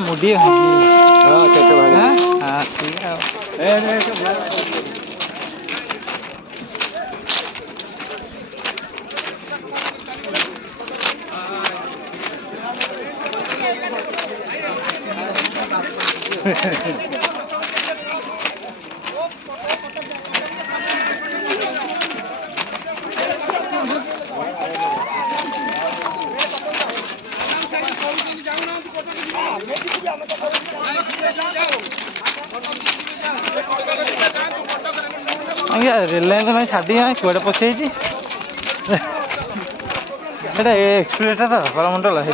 मुड़ी हाँ ठीक है रेल लाइन में छाड़ी कूड़े पशे एक्सप्रेस तो करमंडल से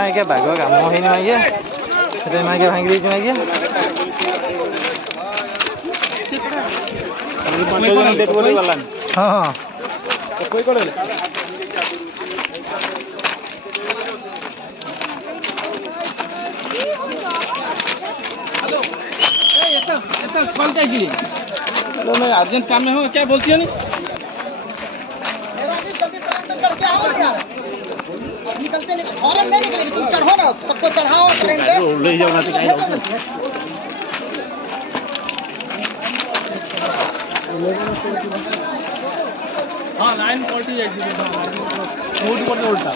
आगे बाघ कम है मागे मागे भांगी मागे हाँ हेलो मैं अर्जेंट काम में हूँ क्या बोलती हो नहीं निकलते नहीं फॉरन नहीं निकलेगी तुम चढ़ो ना सबको चढ़ाओ ट्रेन पे ले जाओ ना हाँ लाइन पलटी जाएगी रोड पर उल्टा